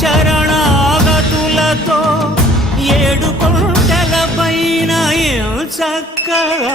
చరణాగతులతో ఏడు కొండల పైన చక్కగా?